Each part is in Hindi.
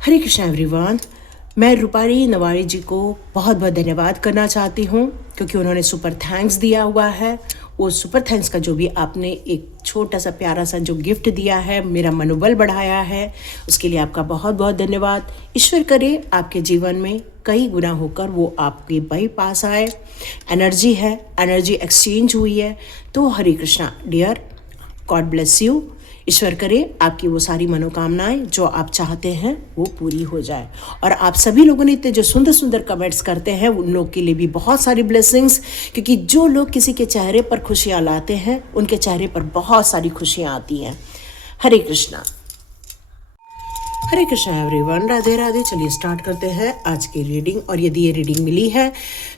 हरे कृष्णा एवरीवन। मैं रूपाली नवारी जी को बहुत बहुत धन्यवाद करना चाहती हूँ क्योंकि उन्होंने सुपर थैंक्स दिया हुआ है। वो सुपर थैंक्स का जो भी आपने एक छोटा सा प्यारा सा जो गिफ्ट दिया है, मेरा मनोबल बढ़ाया है, उसके लिए आपका बहुत बहुत धन्यवाद। ईश्वर करे आपके जीवन में कई गुना होकर वो आपके भाई पास आए। एनर्जी है, एनर्जी एक्सचेंज हुई है। तो Hare Krishna dear, God bless you. ईश्वर करे आपकी वो सारी मनोकामनाएं जो आप चाहते हैं वो पूरी हो जाए। और आप सभी लोगों ने इतने जो सुंदर सुंदर कमेंट्स करते हैं उन लोग के लिए भी बहुत सारी ब्लेसिंग्स, क्योंकि जो लोग किसी के चेहरे पर खुशियां लाते हैं उनके चेहरे पर बहुत सारी खुशियां आती हैं। हरे कृष्णा। हरे कृष्णा एवरीवन, राधे राधे। चलिए स्टार्ट करते हैं आज की रीडिंग। और यदि ये रीडिंग मिली है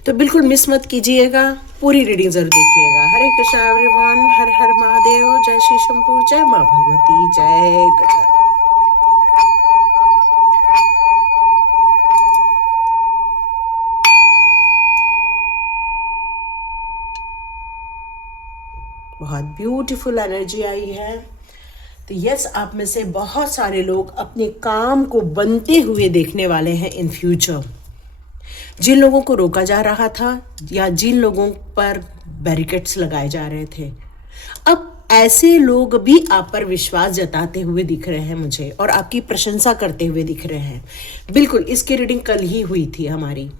तो बिल्कुल मिस मत कीजिएगा, पूरी रीडिंग जरूर देखिएगा। हरे कृष्णा एवरीवन, हर हर महादेव, जय श्री शंभू, जय माँ भगवती, जय गजानन। बहुत ब्यूटीफुल एनर्जी आई है। तो यस, आप में से बहुत सारे लोग अपने काम को बनते हुए देखने वाले हैं इन फ्यूचर। जिन लोगों को रोका जा रहा था या जिन लोगों पर बैरिकेड्स लगाए जा रहे थे, अब ऐसे लोग भी आप पर विश्वास जताते हुए दिख रहे हैं मुझे, और आपकी प्रशंसा करते हुए दिख रहे हैं। बिल्कुल, इसकी रीडिंग कल ही हुई थी हमारी।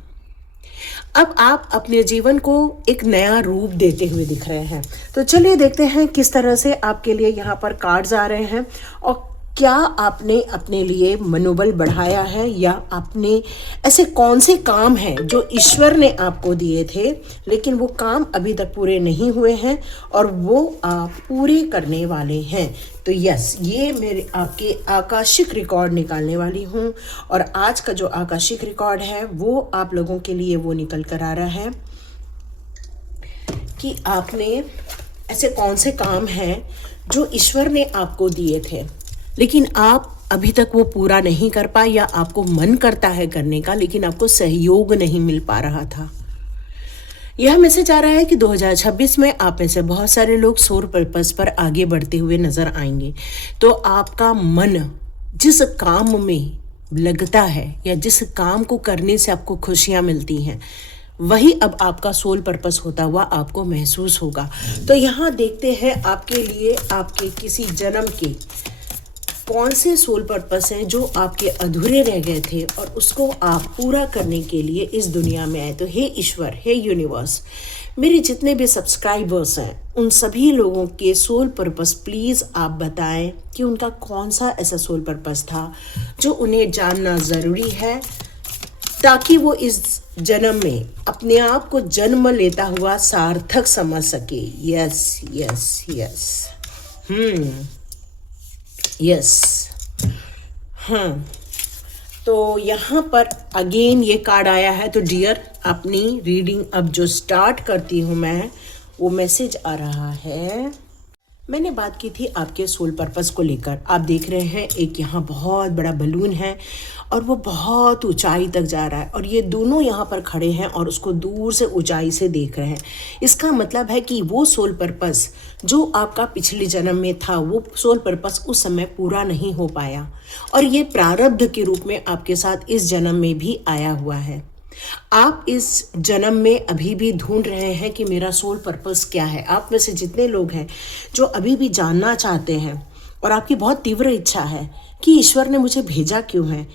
अब आप अपने जीवन को एक नया रूप देते हुए दिख रहे हैं। तो चलिए देखते हैं किस तरह से आपके लिए यहाँ पर कार्ड्स आ रहे हैं, और क्या आपने अपने लिए मनोबल बढ़ाया है, या आपने ऐसे कौन से काम हैं जो ईश्वर ने आपको दिए थे लेकिन वो काम अभी तक पूरे नहीं हुए हैं और वो आप पूरे करने वाले हैं। तो यस, ये मेरे आपके आकाशिक रिकॉर्ड निकालने वाली हूँ, और आज का जो आकाशिक रिकॉर्ड है वो आप लोगों के लिए वो निकल कर आ रहा है कि आपने ऐसे कौन से काम हैं जो ईश्वर ने आपको दिए थे लेकिन आप अभी तक वो पूरा नहीं कर पाए, या आपको मन करता है करने का लेकिन आपको सहयोग नहीं मिल पा रहा था। यह मैसेज आ रहा है कि 2026 में आप में से बहुत सारे लोग सोल पर्पस पर आगे बढ़ते हुए नजर आएंगे। तो आपका मन जिस काम में लगता है या जिस काम को करने से आपको खुशियां मिलती हैं, वही अब आपका सोल पर्पस होता हुआ आपको महसूस होगा। तो यहाँ देखते हैं आपके लिए आपके किसी जन्म के कौन से सोल पर्पस हैं जो आपके अधूरे रह गए थे और उसको आप पूरा करने के लिए इस दुनिया में आए। तो हे ईश्वर, हे यूनिवर्स, मेरे जितने भी सब्सक्राइबर्स हैं उन सभी लोगों के सोल पर्पस प्लीज़ आप बताएं कि उनका कौन सा ऐसा सोल पर्पस था जो उन्हें जानना ज़रूरी है, ताकि वो इस जन्म में अपने आप को जन्म लेता हुआ सार्थक समझ सके। यस यस यस, यस, हाँ। तो यहाँ पर अगेन ये कार्ड आया है। तो डियर, अपनी रीडिंग अब जो स्टार्ट करती हूँ मैं, वो मैसेज आ रहा है। मैंने बात की थी आपके सोल पर्पस को लेकर। आप देख रहे हैं एक यहाँ बहुत बड़ा बलून है और वो बहुत ऊंचाई तक जा रहा है, और ये दोनों यहाँ पर खड़े हैं और उसको दूर से ऊंचाई से देख रहे हैं। इसका मतलब है कि वो सोल पर्पस जो आपका पिछले जन्म में था, वो सोल पर्पस उस समय पूरा नहीं हो पाया, और ये प्रारब्ध के रूप में आपके साथ इस जन्म में भी आया हुआ है। आप इस जन्म में अभी भी ढूंढ रहे हैं कि मेरा सोल पर्पस क्या है। आप में से जितने लोग हैं जो अभी भी जानना चाहते हैं और आपकी बहुत तीव्र इच्छा है कि ईश्वर ने मुझे भेजा क्यों है,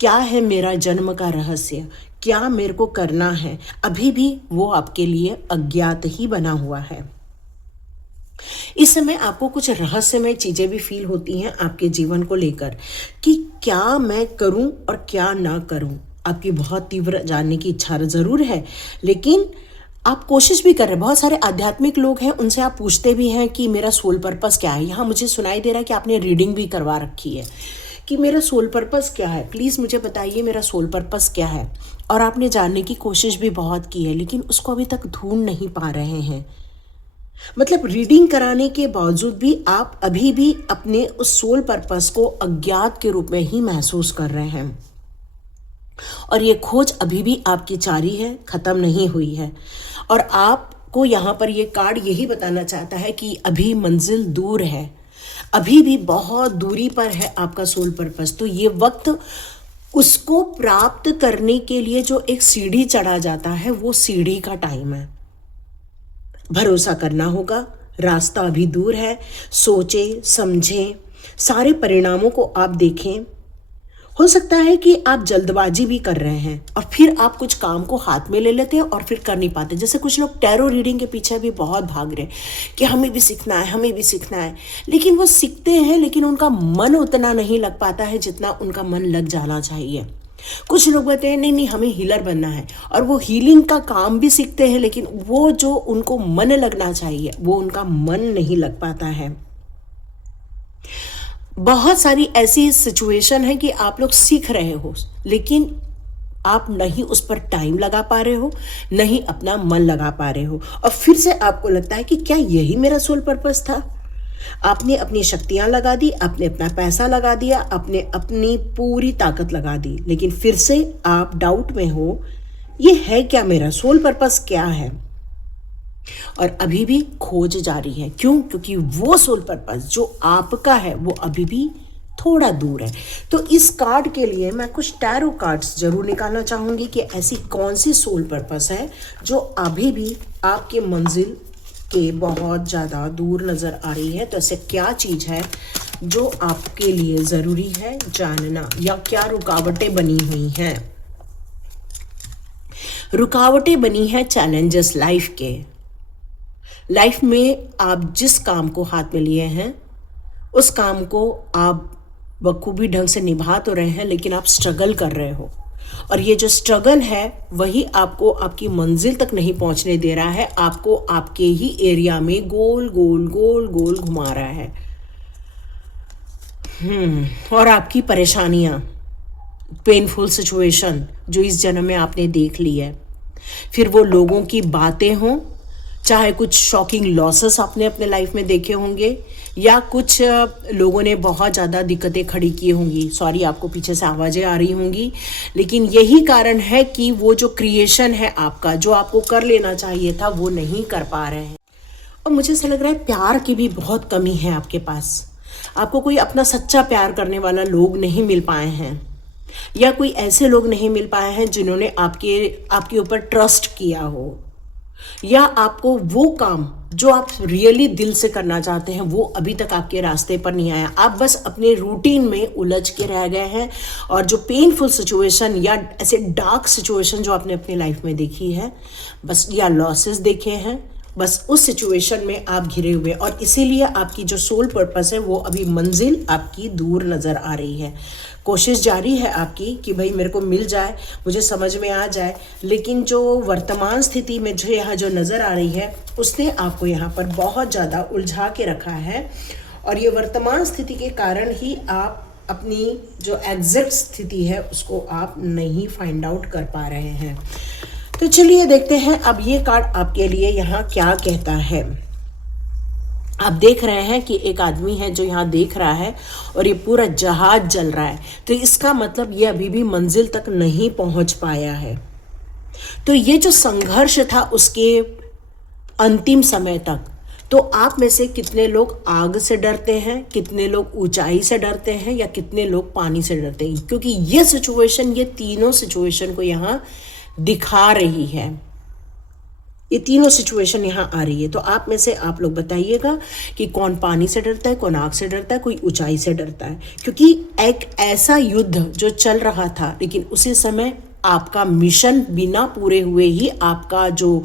क्या है मेरा जन्म का रहस्य, क्या मेरे को करना है, अभी भी वो आपके लिए अज्ञात ही बना हुआ है। इस समय आपको कुछ रहस्यमय चीजें भी फील होती हैं आपके जीवन को लेकर कि क्या मैं करूं और क्या ना करूं। आपकी बहुत तीव्र जानने की इच्छा जरूर है, लेकिन आप कोशिश भी कर रहे हैं। बहुत सारे आध्यात्मिक लोग हैं, उनसे आप पूछते भी हैं कि मेरा सोल पर्पस क्या है। यहाँ मुझे सुनाई दे रहा है कि आपने रीडिंग भी करवा रखी है कि मेरा सोल पर्पस क्या है, प्लीज़ मुझे बताइए मेरा सोल पर्पस क्या है। और आपने जानने की कोशिश भी बहुत की है लेकिन उसको अभी तक ढूंढ नहीं पा रहे हैं। मतलब रीडिंग कराने के बावजूद भी आप अभी भी अपने उस सोल पर्पस को अज्ञात के रूप में ही महसूस कर रहे हैं, और ये खोज अभी भी आपकी जारी है, ख़त्म नहीं हुई है। और आपको यहाँ पर ये कार्ड यही बताना चाहता है कि अभी मंजिल दूर है, अभी भी बहुत दूरी पर है आपका सोल पर्पस। तो ये वक्त उसको प्राप्त करने के लिए जो एक सीढ़ी चढ़ा जाता है, वो सीढ़ी का टाइम है। भरोसा करना होगा, रास्ता अभी दूर है। सोचें, समझें, सारे परिणामों को आप देखें। हो सकता है कि आप जल्दबाजी भी कर रहे हैं और फिर आप कुछ काम को हाथ में ले लेते हैं और फिर कर नहीं पाते। जैसे कुछ लोग टैरो रीडिंग के पीछे भी बहुत भाग रहे हैं कि हमें भी सीखना है, हमें भी सीखना है, लेकिन वो सीखते हैं लेकिन उनका मन उतना नहीं लग पाता है जितना उनका मन लग जाना चाहिए। कुछ लोग कहते हैं नहीं नहीं हमें हीलर बनना है, और वो हीलिंग का काम भी सीखते हैं, लेकिन वो जो उनको मन लगना चाहिए वो उनका मन नहीं लग पाता है। बहुत सारी ऐसी सिचुएशन है कि आप लोग सीख रहे हो लेकिन आप नहीं उस पर टाइम लगा पा रहे हो, नहीं अपना मन लगा पा रहे हो, और फिर से आपको लगता है कि क्या यही मेरा सोल पर्पस था। आपने अपनी शक्तियां लगा दी, आपने अपना पैसा लगा दिया, आपने अपनी पूरी ताकत लगा दी, लेकिन फिर से आप डाउट में हो, ये है क्या मेरा सोल पर्पस, क्या है। और अभी भी खोज जारी है। क्यों? क्योंकि वो सोल पर्पस जो आपका है वो अभी भी थोड़ा दूर है। तो इस कार्ड के लिए मैं कुछ टैरो कार्ड्स जरूर निकालना चाहूंगी कि ऐसी कौन सी सोल पर्पस है जो अभी भी आपके मंजिल के बहुत ज़्यादा दूर नज़र आ रही है। तो ऐसे क्या चीज़ है जो आपके लिए ज़रूरी है जानना, या क्या रुकावटें बनी हुई हैं। रुकावटें बनी हैं चैलेंजेस लाइफ के। लाइफ में आप जिस काम को हाथ में लिए हैं उस काम को आप बखूबी ढंग से निभा तो रहे हैं, लेकिन आप स्ट्रगल कर रहे हो, और ये जो स्ट्रगल है वही आपको आपकी मंजिल तक नहीं पहुंचने दे रहा है, आपको आपके ही एरिया में गोल गोल गोल गोल घुमा रहा है। और आपकी परेशानियां, पेनफुल सिचुएशन जो इस जन्म में आपने देख ली है, फिर वो लोगों की बातें हों, चाहे कुछ शॉकिंग लॉसेस आपने अपने लाइफ में देखे होंगे, या कुछ लोगों ने बहुत ज़्यादा दिक्कतें खड़ी की होंगी। सॉरी, आपको पीछे से आवाज़ें आ रही होंगी, लेकिन यही कारण है कि वो जो क्रिएशन है आपका, जो आपको कर लेना चाहिए था, वो नहीं कर पा रहे हैं। और मुझे ऐसा लग रहा है प्यार की भी बहुत कमी है आपके पास। आपको कोई अपना सच्चा प्यार करने वाला लोग नहीं मिल पाए हैं, या कोई ऐसे लोग नहीं मिल पाए हैं जिन्होंने आपके ऊपर ट्रस्ट किया हो, या आपको वो काम जो आप रियली दिल से करना चाहते हैं वो अभी तक आपके रास्ते पर नहीं आया। आप बस अपने रूटीन में उलझ के रह गए हैं, और जो पेनफुल सिचुएशन या ऐसे डार्क सिचुएशन जो आपने अपनी लाइफ में देखी है, बस, या लॉसेस देखे हैं, बस उस सिचुएशन में आप घिरे हुए, और इसीलिए आपकी जो सोल पर्पस है वो अभी मंजिल आपकी दूर नज़र आ रही है। कोशिश जारी है आपकी कि भाई मेरे को मिल जाए, मुझे समझ में आ जाए, लेकिन जो वर्तमान स्थिति में जो यहाँ जो नज़र आ रही है उसने आपको यहाँ पर बहुत ज़्यादा उलझा के रखा है, और ये वर्तमान स्थिति के कारण ही आप अपनी जो एग्जैक्ट स्थिति है उसको आप नहीं फाइंड आउट कर पा रहे हैं। तो चलिए देखते हैं अब ये कार्ड आपके लिए यहाँ क्या कहता है। आप देख रहे हैं कि एक आदमी है जो यहाँ देख रहा है और ये पूरा जहाज जल रहा है, तो इसका मतलब ये अभी भी मंजिल तक नहीं पहुंच पाया है। तो ये जो संघर्ष था उसके अंतिम समय तक, तो आप में से कितने लोग आग से डरते हैं, कितने लोग ऊंचाई से डरते हैं, या कितने लोग पानी से डरते हैं, क्योंकि ये सिचुएशन, ये तीनों सिचुएशन को यहाँ दिखा रही है। ये तीनों सिचुएशन यहाँ आ रही है। तो आप में से आप लोग बताइएगा कि कौन पानी से डरता है, कौन आग से डरता है, कोई ऊंचाई से डरता है, क्योंकि एक ऐसा युद्ध जो चल रहा था, लेकिन उसी समय आपका मिशन बिना पूरे हुए ही आपका जो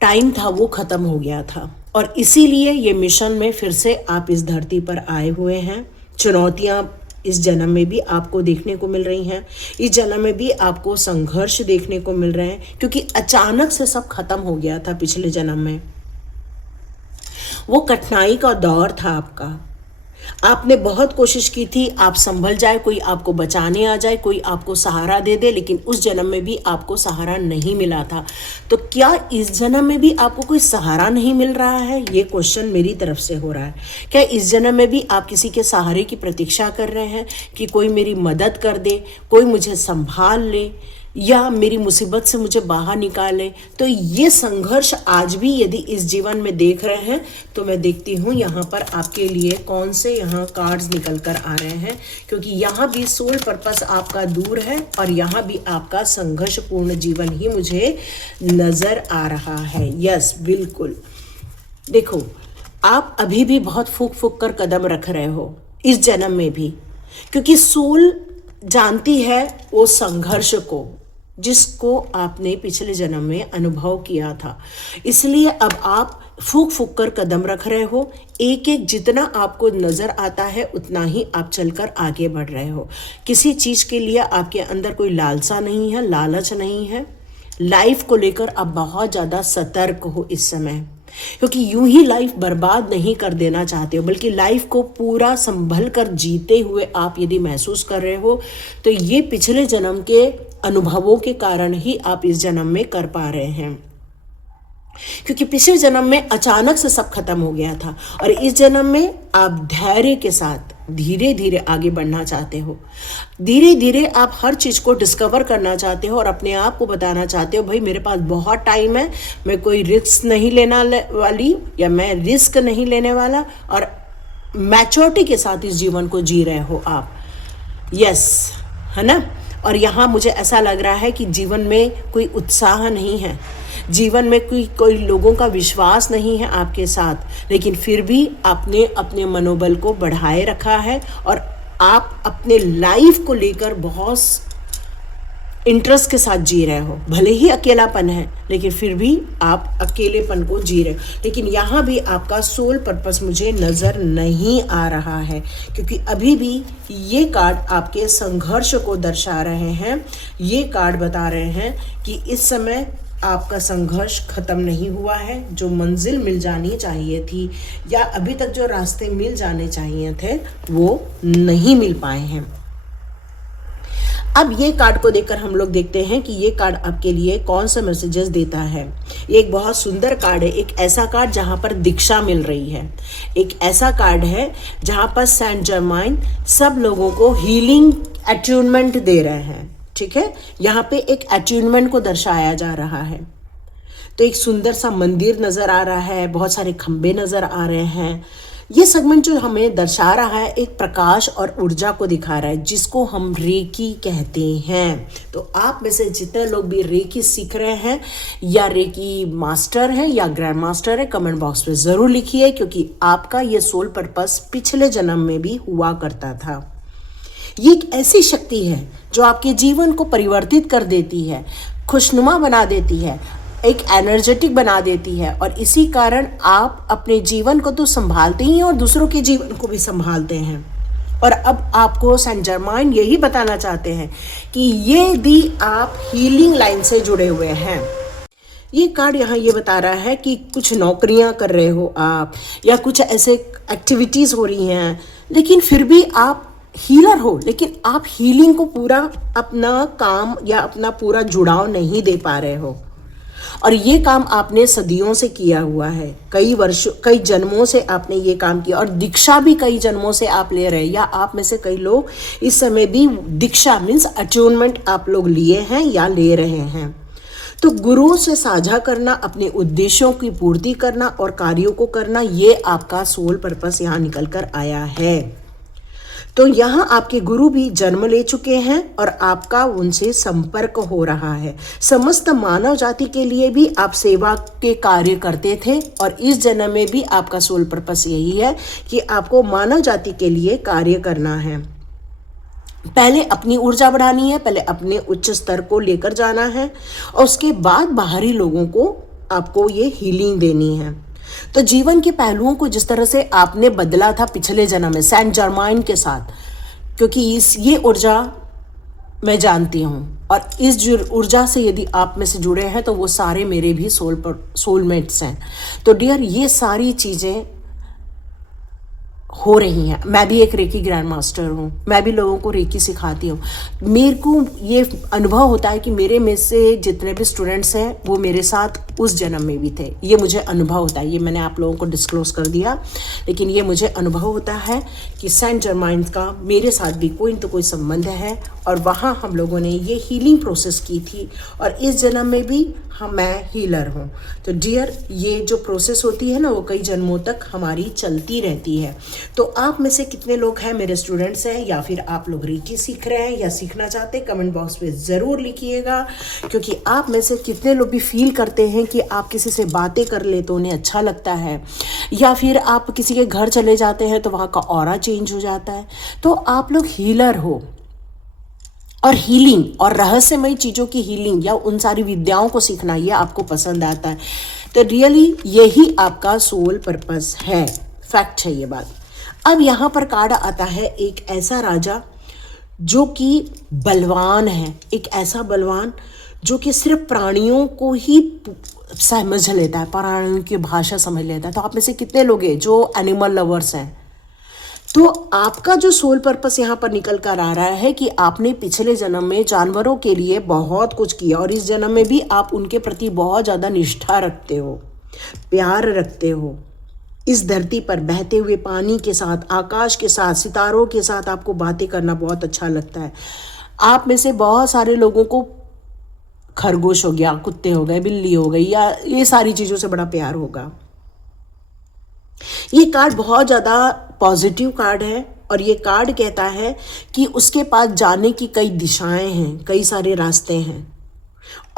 टाइम था वो ख़त्म हो गया था, और इसीलिए ये मिशन में फिर से आप इस धरती पर आए हुए हैं। चुनौतियाँ इस जन्म में भी आपको देखने को मिल रही हैं, इस जन्म में भी आपको संघर्ष देखने को मिल रहे हैं, क्योंकि अचानक से सब खत्म हो गया था पिछले जन्म में। वो कठिनाई का दौर था आपका, आपने बहुत कोशिश की थी आप संभल जाए, कोई आपको बचाने आ जाए, कोई आपको सहारा दे दे, लेकिन उस जन्म में भी आपको सहारा नहीं मिला था। तो क्या इस जन्म में भी आपको कोई सहारा नहीं मिल रहा है? ये क्वेश्चन मेरी तरफ से हो रहा है। क्या इस जन्म में भी आप किसी के सहारे की प्रतीक्षा कर रहे हैं कि कोई मेरी मदद कर दे, कोई मुझे संभाल ले, या मेरी मुसीबत से मुझे बाहर निकाले। तो ये संघर्ष आज भी यदि इस जीवन में देख रहे हैं तो मैं देखती हूँ यहाँ पर आपके लिए कौन से यहाँ कार्ड्स निकल कर आ रहे हैं, क्योंकि यहाँ भी सोल पर्पस आपका दूर है और यहाँ भी आपका संघर्षपूर्ण जीवन ही मुझे नज़र आ रहा है। यस, बिल्कुल। देखो, आप अभी भी बहुत फूक फूक कर कदम रख रहे हो इस जन्म में भी, क्योंकि सोल जानती है वो संघर्ष को जिसको आपने पिछले जन्म में अनुभव किया था। इसलिए अब आप फूक फूक कर कदम रख रहे हो। एक एक जितना आपको नज़र आता है उतना ही आप चलकर आगे बढ़ रहे हो। किसी चीज़ के लिए आपके अंदर कोई लालसा नहीं है, लालच नहीं है। लाइफ को लेकर आप बहुत ज़्यादा सतर्क हो इस समय, क्योंकि यूं ही लाइफ बर्बाद नहीं कर देना चाहते हो, बल्कि लाइफ को पूरा संभल कर जीते हुए आप यदि महसूस कर रहे हो तो ये पिछले जन्म के अनुभवों के कारण ही आप इस जन्म में कर पा रहे हैं। क्योंकि पिछले जन्म में अचानक से सब खत्म हो गया था और इस जन्म में आप धैर्य के साथ धीरे धीरे आगे बढ़ना चाहते हो। धीरे धीरे आप हर चीज़ को डिस्कवर करना चाहते हो और अपने आप को बताना चाहते हो, भाई मेरे पास बहुत टाइम है, मैं कोई रिस्क नहीं लेना वाली या मैं रिस्क नहीं लेने वाला, और मैच्योरिटी के साथ इस जीवन को जी रहे हो आप। यस, है ना। और यहाँ मुझे ऐसा लग रहा है कि जीवन में कोई उत्साह नहीं है, जीवन में कोई लोगों का विश्वास नहीं है आपके साथ, लेकिन फिर भी आपने अपने मनोबल को बढ़ाए रखा है और आप अपने लाइफ को लेकर बहुत इंटरेस्ट के साथ जी रहे हो। भले ही अकेलापन है लेकिन फिर भी आप अकेलेपन को जी रहे हो। लेकिन यहाँ भी आपका सोल पर्पस मुझे नज़र नहीं आ रहा है, क्योंकि अभी भी ये कार्ड आपके संघर्ष को दर्शा रहे हैं। ये कार्ड बता रहे हैं कि इस समय आपका संघर्ष खत्म नहीं हुआ है। जो मंजिल मिल जानी चाहिए थी या अभी तक जो रास्ते मिल जाने चाहिए थे वो नहीं मिल पाए हैं। अब ये कार्ड को देखकर हम लोग देखते हैं कि ये कार्ड आपके लिए कौन सा मैसेजेस देता है। ये एक बहुत सुंदर कार्ड है, एक ऐसा कार्ड जहाँ पर दीक्षा मिल रही है। एक ऐसा कार्ड है जहाँ पर सेंट जर्माइन सब लोगों को हीलिंग अट्यूनमेंट दे रहे हैं। ठीक है, यहाँ पे एक अट्यूनमेंट को दर्शाया जा रहा है। तो एक सुंदर सा मंदिर नज़र आ रहा है, बहुत सारे खंबे नज़र आ रहे हैं। ये सेगमेंट जो हमें दर्शा रहा है एक प्रकाश और ऊर्जा को दिखा रहा है, जिसको हम रेकी कहते हैं। तो आप में से जितने लोग भी रेकी सीख रहे हैं या रेकी मास्टर हैं या ग्रैंड मास्टर है, कमेंट बॉक्स में ज़रूर लिखिए, क्योंकि आपका ये सोल पर्पस पिछले जन्म में भी हुआ करता था। ये एक ऐसी शक्ति है जो आपके जीवन को परिवर्तित कर देती है, खुशनुमा बना देती है, एक एनर्जेटिक बना देती है, और इसी कारण आप अपने जीवन को तो संभालते ही हैं और दूसरों के जीवन को भी संभालते हैं। और अब आपको सेंट जर्माइन यही बताना चाहते हैं कि यदि आप हीलिंग लाइन से जुड़े हुए हैं, ये कार्ड यहाँ ये बता रहा है कि कुछ नौकरियाँ कर रहे हो आप या कुछ ऐसे एक्टिविटीज़ हो रही हैं, लेकिन फिर भी आप हीलर हो, लेकिन आप हीलिंग को पूरा अपना काम या अपना पूरा जुड़ाव नहीं दे पा रहे हो। और ये काम आपने सदियों से किया हुआ है, कई वर्षों कई जन्मों से आपने ये काम किया, और दीक्षा भी कई जन्मों से आप ले रहे हैं, या आप में से कई लोग इस समय भी दीक्षा मीन्स अट्यूनमेंट आप लोग लिए हैं या ले रहे हैं। तो गुरुओं से साझा करना, अपने उद्देश्यों की पूर्ति करना और कार्यों को करना, ये आपका सोल पर्पस यहाँ निकल कर आया है। तो यहाँ आपके गुरु भी जन्म ले चुके हैं और आपका उनसे संपर्क हो रहा है। समस्त मानव जाति के लिए भी आप सेवा के कार्य करते थे और इस जन्म में भी आपका सोल पर्पस यही है कि आपको मानव जाति के लिए कार्य करना है। पहले अपनी ऊर्जा बढ़ानी है, पहले अपने उच्च स्तर को लेकर जाना है और उसके बाद बाहरी लोगों को आपको ये हीलिंग देनी है। तो जीवन के पहलुओं को जिस तरह से आपने बदला था पिछले जन्म में सेंट जर्माइन के साथ, क्योंकि ये ऊर्जा मैं जानती हूँ और इस ऊर्जा से यदि आप में से जुड़े हैं तो वो सारे मेरे भी सोलमेट्स हैं। तो डियर, ये सारी चीज़ें हो रही हैं। मैं भी एक रेकी ग्रैंड मास्टर हूँ, मैं भी लोगों को रेकी सिखाती हूँ। मेरे को ये अनुभव होता है कि मेरे में से जितने भी स्टूडेंट्स हैं वो मेरे साथ उस जन्म में भी थे। ये मुझे अनुभव होता है, ये मैंने आप लोगों को डिस्क्लोज कर दिया, लेकिन ये मुझे अनुभव होता है कि सेंट जर्माइन का मेरे साथ भी कोई न तो कोई संबंध है, और वहाँ हम लोगों ने ये हीलिंग प्रोसेस की थी, और इस जन्म में भी मैं हीलर हूँ। तो डियर, ये जो प्रोसेस होती है ना, वो कई जन्मों तक हमारी चलती रहती है। तो आप में से कितने लोग हैं मेरे स्टूडेंट्स हैं, या फिर आप लोग रेकी सीख रहे हैं या सीखना चाहते हैं, कमेंट बॉक्स में ज़रूर लिखिएगा। क्योंकि आप में से कितने लोग भी फील करते हैं कि आप किसी से बातें कर ले तो उन्हें अच्छा लगता है, या फिर आप किसी के घर चले जाते हैं तो वहाँ का ऑरा चेंज हो जाता है। तो आप लोग हीलर हो, और हीलिंग और रहस्यमय चीज़ों की हीलिंग या उन सारी विद्याओं को सीखना ये आपको पसंद आता है। तो रियली यही आपका सोल पर्पस है, फैक्ट है ये बात। अब यहाँ पर कार्ड आता है एक ऐसा राजा जो कि बलवान है, एक ऐसा बलवान जो कि सिर्फ प्राणियों को ही समझ लेता है, प्राणियों की भाषा समझ लेता है। तो आप में से कितने लोग हैं जो एनिमल लवर्स हैं? तो आपका जो सोल पर्पस यहाँ पर निकल कर आ रहा है कि आपने पिछले जन्म में जानवरों के लिए बहुत कुछ किया, और इस जन्म में भी आप उनके प्रति बहुत ज़्यादा निष्ठा रखते हो, प्यार रखते हो। इस धरती पर बहते हुए पानी के साथ, आकाश के साथ, सितारों के साथ आपको बातें करना बहुत अच्छा लगता है। आप में से बहुत सारे लोगों को खरगोश हो गया, कुत्ते हो गए, बिल्ली हो गई, या ये सारी चीज़ों से बड़ा प्यार होगा। ये कार्ड बहुत ज़्यादा पॉजिटिव कार्ड है, और ये कार्ड कहता है कि उसके पास जाने की कई दिशाएं हैं, कई सारे रास्ते हैं,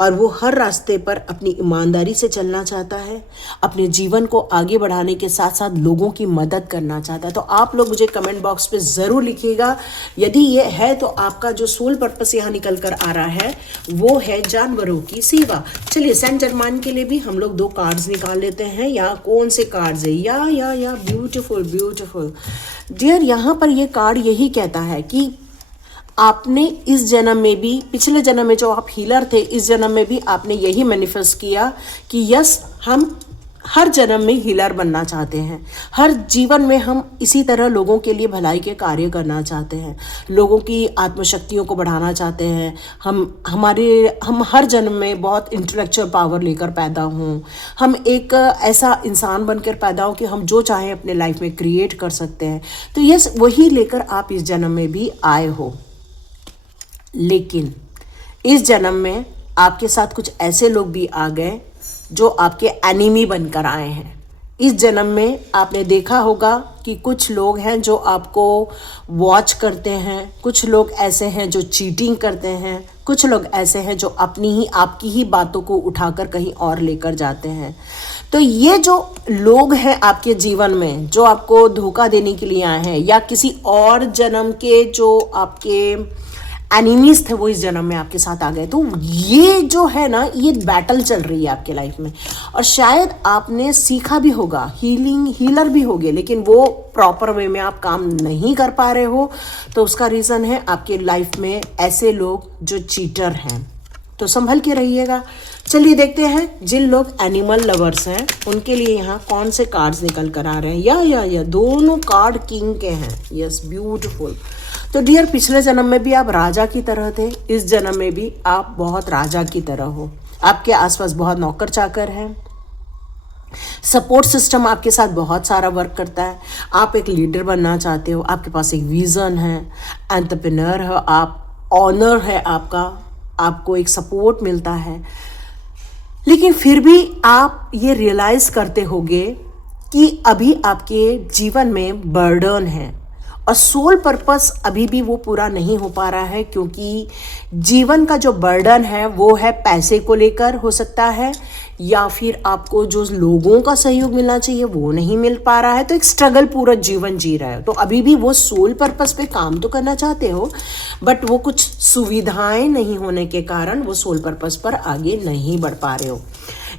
और वो हर रास्ते पर अपनी ईमानदारी से चलना चाहता है, अपने जीवन को आगे बढ़ाने के साथ साथ लोगों की मदद करना चाहता है। तो आप लोग मुझे कमेंट बॉक्स पे ज़रूर लिखिएगा, यदि ये है तो आपका जो सोल पर्पस यहाँ निकल कर आ रहा है वो है जानवरों की सेवा। चलिए, सेंट जर्माइन के लिए भी हम लोग 2 कार्ड्स निकाल लेते हैं। या कौन से कार्ड्स है? या ब्यूटिफुल ब्यूटिफुल डियर, यहाँ पर ये कार्ड यही कहता है कि आपने इस जन्म में भी, पिछले जन्म में जो आप हीलर थे, इस जन्म में भी आपने यही मैनिफेस्ट किया कि यस, हम हर जन्म में हीलर बनना चाहते हैं। हर जीवन में हम इसी तरह लोगों के लिए भलाई के कार्य करना चाहते हैं, लोगों की आत्मशक्तियों को बढ़ाना चाहते हैं। हम हर जन्म में बहुत इंटेलेक्चुअल पावर लेकर पैदा हों, हम एक ऐसा इंसान बनकर पैदा हो कि हम जो चाहें अपने लाइफ में क्रिएट कर सकते हैं। तो यस, वही लेकर आप इस जन्म में भी आए हो। लेकिन इस जन्म में आपके साथ कुछ ऐसे लोग भी आ गए जो आपके एनिमी बनकर आए हैं। इस जन्म में आपने देखा होगा कि कुछ लोग हैं जो आपको वॉच करते हैं, कुछ लोग ऐसे हैं जो चीटिंग करते हैं, कुछ लोग ऐसे हैं जो आपकी ही बातों को उठाकर कहीं और लेकर जाते हैं। तो ये जो लोग हैं आपके जीवन में जो आपको धोखा देने के लिए आए हैं, या किसी और जन्म के जो आपके एनिमीज थे वो इस जन्म में आपके साथ आ गए। तो ये जो है ना, ये बैटल चल रही है आपके लाइफ में, और शायद आपने सीखा भी होगा, हीलर भी होगे, लेकिन वो प्रॉपर वे में आप काम नहीं कर पा रहे हो। तो उसका रीज़न है आपके लाइफ में ऐसे लोग जो चीटर हैं। तो संभल के रहिएगा। चलिए देखते हैं जिन लोग एनिमल लवर्स हैं उनके लिए यहाँ कौन से कार्ड्स निकल कर आ रहे हैं। या दोनों कार्ड किंग के हैं। Yes, beautiful. तो डियर, पिछले जन्म में भी आप राजा की तरह थे, इस जन्म में भी आप बहुत राजा की तरह हो। आपके आसपास बहुत नौकर चाकर हैं, सपोर्ट सिस्टम आपके साथ बहुत सारा वर्क करता है। आप एक लीडर बनना चाहते हो, आपके पास एक विज़न है, एंटरप्रेन्योर है आप, ऑनर है आपका, आपको एक सपोर्ट मिलता है। लेकिन फिर भी आप ये रियलाइज़ करते होगे कि अभी आपके जीवन में बर्डन है, और सोल पर्पस अभी भी वो पूरा नहीं हो पा रहा है, क्योंकि जीवन का जो बर्डन है वो है पैसे को लेकर हो सकता है, या फिर आपको जो लोगों का सहयोग मिलना चाहिए वो नहीं मिल पा रहा है। तो एक स्ट्रगल पूरा जीवन जी रहा है। तो अभी भी वो सोल पर्पस पे काम तो करना चाहते हो, बट वो कुछ सुविधाएं नहीं होने के कारण वो सोल पर्पस पर आगे नहीं बढ़ पा रहे हो।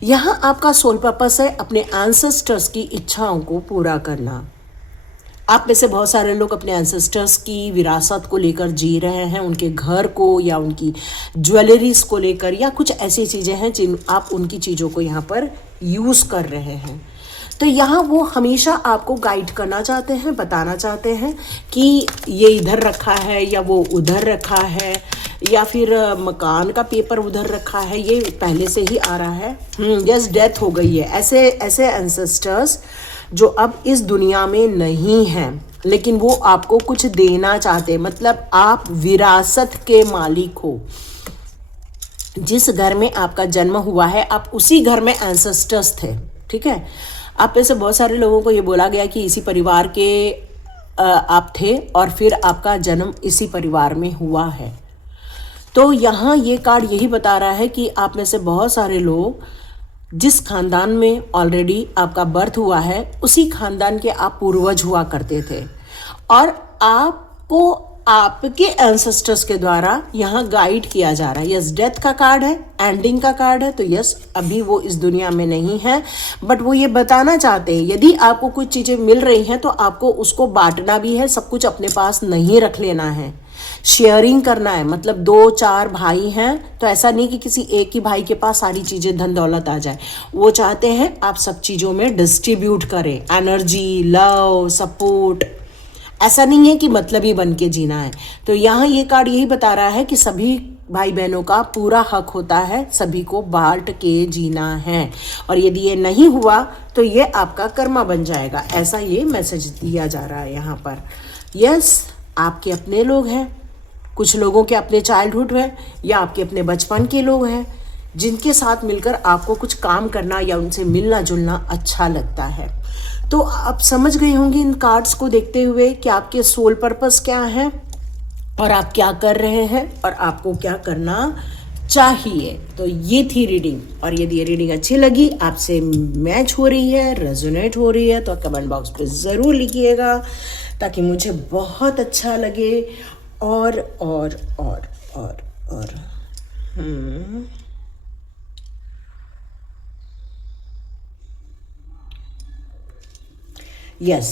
यहाँ आपका सोल पर्पस है अपने एंसेस्टर्स की इच्छाओं को पूरा करना। आप में से बहुत सारे लोग अपने एंसेस्टर्स की विरासत को लेकर जी रहे हैं, उनके घर को या उनकी ज्वेलरीज को लेकर, या कुछ ऐसी चीज़ें हैं जिन आप उनकी चीज़ों को यहाँ पर यूज़ कर रहे हैं। तो यहाँ वो हमेशा आपको गाइड करना चाहते हैं, बताना चाहते हैं कि ये इधर रखा है या वो उधर रखा है, या फिर मकान का पेपर उधर रखा है, ये पहले से ही आ रहा है। यस, डेथ हो गई है। ऐसे ऐसे एंसेस्टर्स जो अब इस दुनिया में नहीं हैं, लेकिन वो आपको कुछ देना चाहते हैं। मतलब आप विरासत के मालिक हो। जिस घर में आपका जन्म हुआ है, आप उसी घर में एंसेस्टर्स थे। ठीक है, आप में से बहुत सारे लोगों को ये बोला गया कि इसी परिवार के आप थे और फिर आपका जन्म इसी परिवार में हुआ है। तो यहाँ ये कार्ड यही बता रहा है कि आप में से बहुत सारे लोग जिस खानदान में ऑलरेडी आपका बर्थ हुआ है, उसी खानदान के आप पूर्वज हुआ करते थे, और आपको आपके एंसेस्टर्स के द्वारा यहाँ गाइड किया जा रहा है। यस, डेथ का कार्ड है, एंडिंग का कार्ड है। तो यस, अभी वो इस दुनिया में नहीं है, बट वो ये बताना चाहते हैं यदि आपको कुछ चीज़ें मिल रही हैं तो आपको उसको बांटना भी है। सब कुछ अपने पास नहीं रख लेना है, शेयरिंग करना है। मतलब 2-4 भाई हैं तो ऐसा नहीं कि किसी एक ही भाई के पास सारी चीज़ें धन दौलत आ जाए। वो चाहते हैं आप सब चीज़ों में डिस्ट्रीब्यूट करें, एनर्जी, लव, सपोर्ट। ऐसा नहीं है कि मतलबी बन के जीना है। तो यहाँ ये कार्ड यही बता रहा है कि सभी भाई बहनों का पूरा हक होता है, सभी को बांट के जीना है, और यदि ये नहीं हुआ तो ये आपका कर्मा बन जाएगा। ऐसा ये मैसेज दिया जा रहा है यहाँ पर। यस, आपके अपने लोग हैं, कुछ लोगों के अपने चाइल्डहुड है या आपके अपने बचपन के लोग हैं, जिनके साथ मिलकर आपको कुछ काम करना या उनसे मिलना जुलना अच्छा लगता है। तो आप समझ गए होंगे इन कार्ड्स को देखते हुए कि आपके सोल पर्पस क्या है और आप क्या कर रहे हैं और आपको क्या करना चाहिए। तो ये थी रीडिंग, और यदि ये रीडिंग अच्छी लगी, आपसे मैच हो रही है, रेजोनेट हो रही है, तो कमेंट बॉक्स पे ज़रूर लिखिएगा ताकि मुझे बहुत अच्छा लगे। और और और और और यस,